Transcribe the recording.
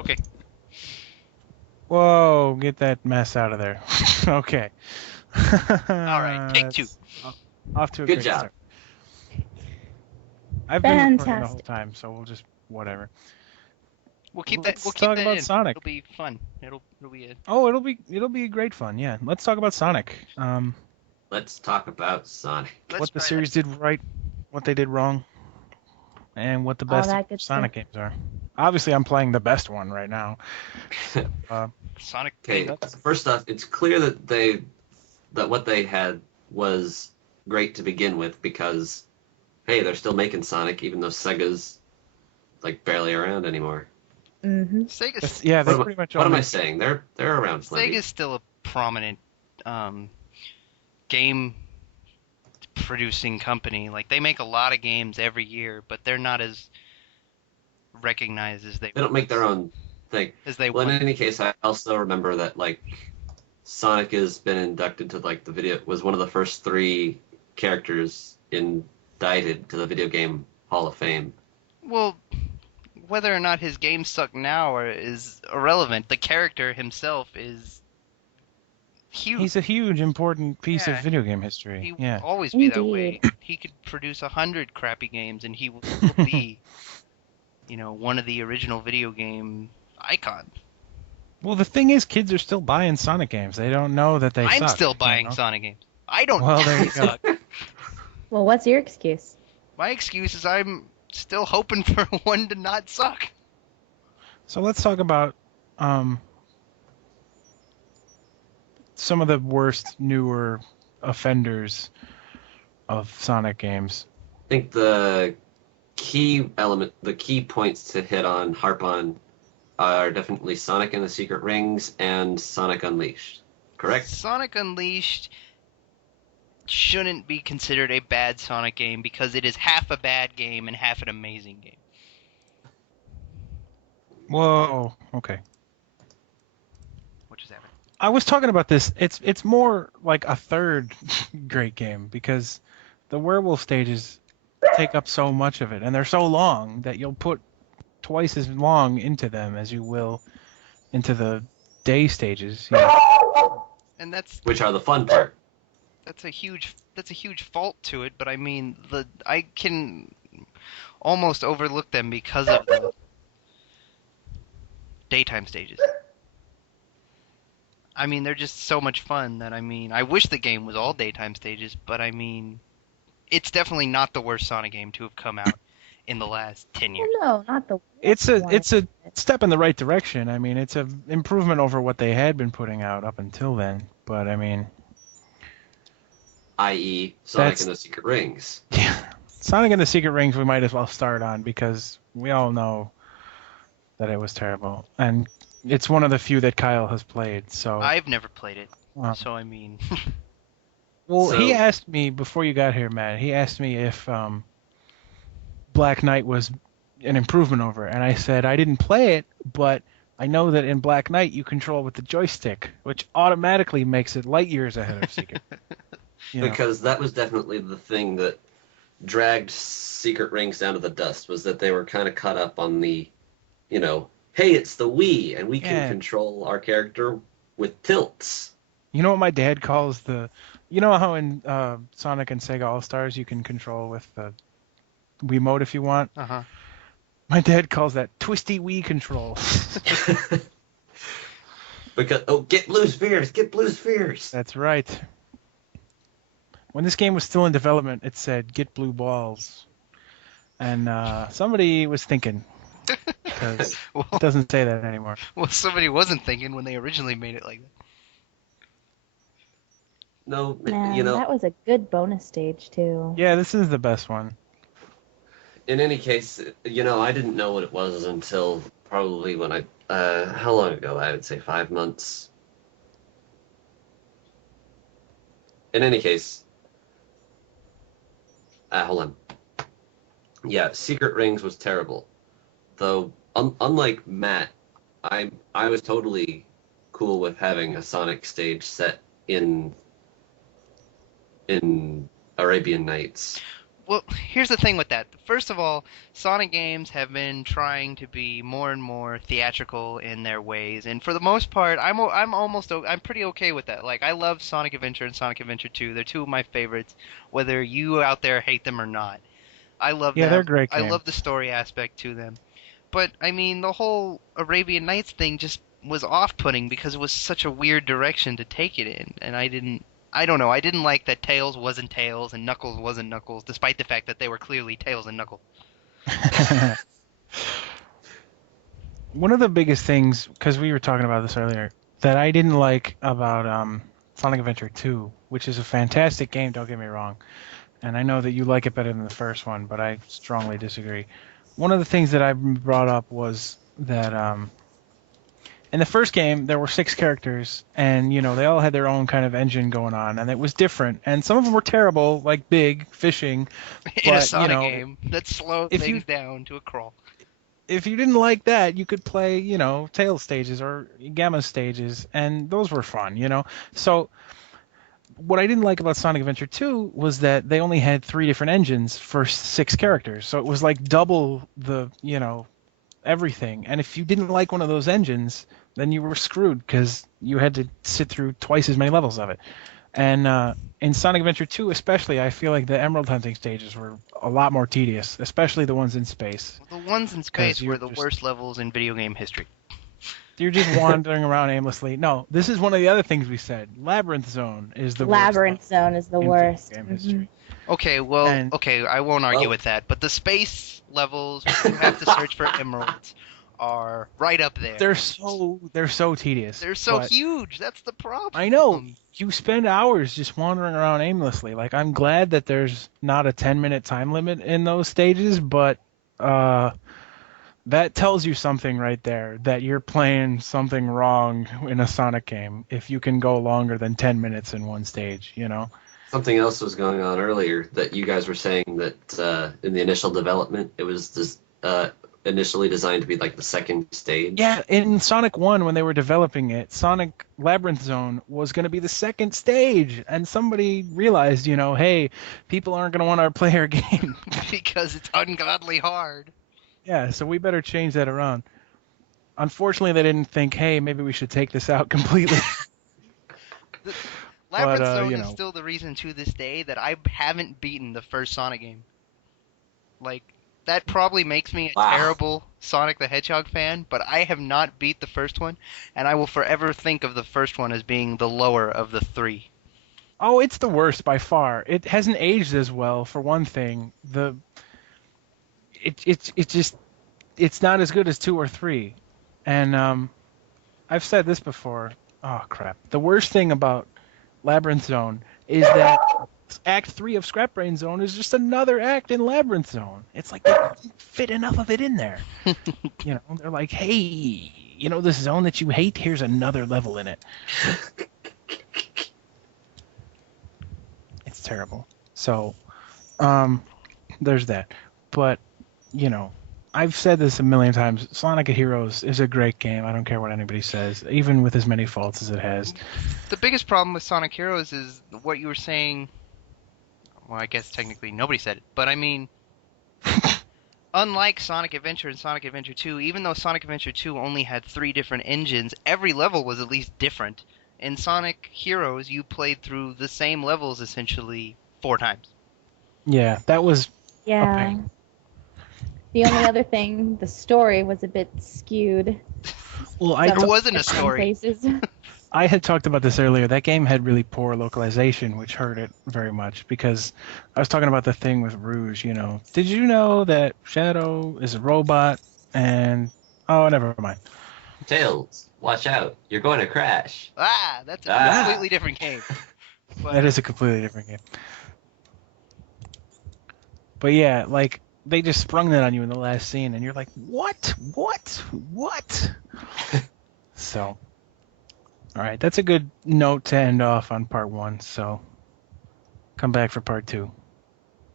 Okay. Whoa, get that mess out of there. Okay. All right. Take two. That's off to a Good great job. start. I've been recording the whole Fantastic. time, so we'll just whatever. We'll keep that. We'll Let's keep talk that about in. Sonic. It'll be fun. It'll be a. Oh, it'll be great fun. Yeah, let's talk about Sonic. Let's talk about Sonic. Let's What the try series did right, what they did wrong, and what the All best that good Sonic stuff. games are. Obviously, I'm playing the best one right now. Uh, that. Sonic. Okay, first off, it's clear that what they had was great to begin with because, hey, they're still making Sonic even though Sega's like barely around anymore. Mm-hmm. Sega's yeah, they What am, pretty much what am I own saying? They're around plenty. Sega's still a prominent game producing company. Like they make a lot of games every year, but they're not as recognized as They don't make their own thing. as they Well, in want. any case, I also remember that like Sonic has been inducted to like the video was one of the first 3 characters indicted to the Video Game Hall of Fame. Well, whether or not his games suck now is irrelevant. The character himself is huge. He's a huge, important piece of Yeah. video game history. He Yeah. will always be that Indeed. way. He could produce 100 crappy games, and he will be, one of the original video game icons. Well, the thing is, kids are still buying Sonic games. They don't know that they I'm suck. still buying you know? Sonic games. I don't Well, there they you go. suck. Well, what's your excuse? My excuse is I'm still hoping for one to not suck. So let's talk about some of the worst newer offenders of Sonic games. I think the key points to harp on, are definitely Sonic and the Secret Rings and Sonic Unleashed. Correct? Sonic Unleashed shouldn't be considered a bad Sonic game because it is half a bad game and half an amazing game. Whoa. Okay. What just happened? I was talking about this. It's more like a third great game because the werewolf stages take up so much of it, and they're so long that you'll put twice as long into them as you will into the day stages. Yeah. And that's Which are the fun part. a huge fault to it, but I mean I can almost overlook them because of the daytime stages. I mean, they're just so much fun that I wish the game was all daytime stages, but I mean, it's definitely not the worst Sonic game to have come out in the last 10 years. Well, no, not the. It's worst a one. step in the right direction. I mean, it's an improvement over what they had been putting out up until then. But I mean, I.e., Sonic That's- and the Secret Rings. yeah, Sonic and the Secret Rings we might as well start on because we all know that it was terrible, and it's one of the few that Kyle has played. So, I've never played it, Wow. so I mean, well, So- he asked me before you got here, Matt. He asked me if Black Knight was an improvement over it, and I said I didn't play it, but I know that in Black Knight you control with the joystick, which automatically makes it light years ahead of Secret. You know. Because that was definitely the thing that dragged Secret Rings down to the dust, was that they were kind of caught up on the, hey, it's the Wii, and we can Yeah. control our character with tilts. You know what my dad calls you know how in Sonic and Sega All-Stars you can control with the Wiimote if you want? uh-huh. My dad calls that twisty Wii control. Because, get blue spheres! That's right. When this game was still in development, it said, get blue balls. And somebody was thinking, because Well, it doesn't say that anymore. somebody wasn't thinking when they originally made it like that. No, Man, that was a good bonus stage too. Yeah, this is the best one. in any case, I didn't know what it was until probably when how long ago? I would say 5 months. In any case, hold on. Yeah, Secret Rings was terrible. Though, unlike Matt, I was totally cool with having a Sonic stage set in Arabian Nights. Well, here's the thing with that. First of all, Sonic games have been trying to be more and more theatrical in their ways, and for the most part, I'm pretty okay with that. Like I love Sonic Adventure and Sonic Adventure 2. They're two of my favorites, whether you out there hate them or not. I love Yeah, they're them. great I games. love the story aspect to them. But I mean, the whole Arabian Nights thing just was off-putting because it was such a weird direction to take it in, and I don't know. I didn't like that Tails wasn't Tails and Knuckles wasn't Knuckles, despite the fact that they were clearly Tails and Knuckles. One of the biggest things, because we were talking about this earlier, that I didn't like about Sonic Adventure 2, which is a fantastic game, don't get me wrong, and I know that you like it better than the first one, but I strongly disagree. One of the things that I brought up was that in the first game there were 6 characters, and they all had their own kind of engine going on, and it was different. And some of them were terrible, like Big Fishing. In a But Sonic game, that slowed if things you down to a crawl. if you didn't like that, you could play Tail stages or Gamma stages, and those were fun. So what I didn't like about Sonic Adventure 2 was that they only had 3 different engines for 6 characters. So it was like double the, everything. And if you didn't like one of those engines, then you were screwed because you had to sit through twice as many levels of it. And in Sonic Adventure 2 especially, I feel like the Emerald Hunting stages were a lot more tedious, especially the ones in space. The ones in space were the worst levels in video game history. You're just wandering around aimlessly. No, this is one of the other things we said. Labyrinth Zone is the Labyrinth worst Zone is the in worst. video game history. Okay, well, And- okay, I won't argue with that. But the space levels where you have to search for emeralds are right up there. They're so tedious. They're so but huge. That's the problem. I know. You spend hours just wandering around aimlessly. Like, I'm glad that there's not a 10-minute time limit in those stages, but that tells you something right there, that you're playing something wrong in a Sonic game if you can go longer than 10 minutes in one stage. Something else was going on earlier that you guys were saying that in the initial development, it was just initially designed to be like the second stage. Yeah, in Sonic 1, when they were developing it, Sonic Labyrinth Zone was going to be the second stage, and somebody realized, hey, people aren't going to want to play our game. Because it's ungodly hard. Yeah, so we better change that around. Unfortunately, they didn't think, hey, maybe we should take this out completely. Labyrinth Zone is still the reason to this day that I haven't beaten the first Sonic game. Like, that probably makes me a terrible Sonic the Hedgehog fan, but I have not beat the first one, and I will forever think of the first one as being the lower of the 3. Oh, it's the worst by far. It hasn't aged as well, for one thing. It's not as good as 2 or 3. And I've said this before. Oh, crap. The worst thing about Labyrinth Zone is that Act 3 of Scrap Brain Zone is just another act in Labyrinth Zone. It's like they couldn't fit enough of it in there. They're like, hey, this zone that you hate, here's another level in it. It's terrible. So, there's that. But, I've said this a million times. Sonic Heroes is a great game. I don't care what anybody says, even with as many faults as it has. The biggest problem with Sonic Heroes is what you were saying. Well, I guess technically nobody said it, but I mean, unlike Sonic Adventure and Sonic Adventure 2, even though Sonic Adventure 2 only had 3 different engines, every level was at least different. In Sonic Heroes, you played through the same levels essentially 4 times. Yeah, that was a Yeah. pain. The only other thing, the story was a bit skewed. Well, There wasn't a story. Places. I had talked about this earlier. That game had really poor localization, which hurt it very much, because I was talking about the thing with Rouge, Did you know that Shadow is a robot and... Oh, never mind. Tails, watch out. You're going to crash. That's a completely different game. But, That is a completely different game. But yeah, like, they just sprung that on you in the last scene, and you're like, what? So... All right, that's a good note to end off on part 1, so come back for part 2.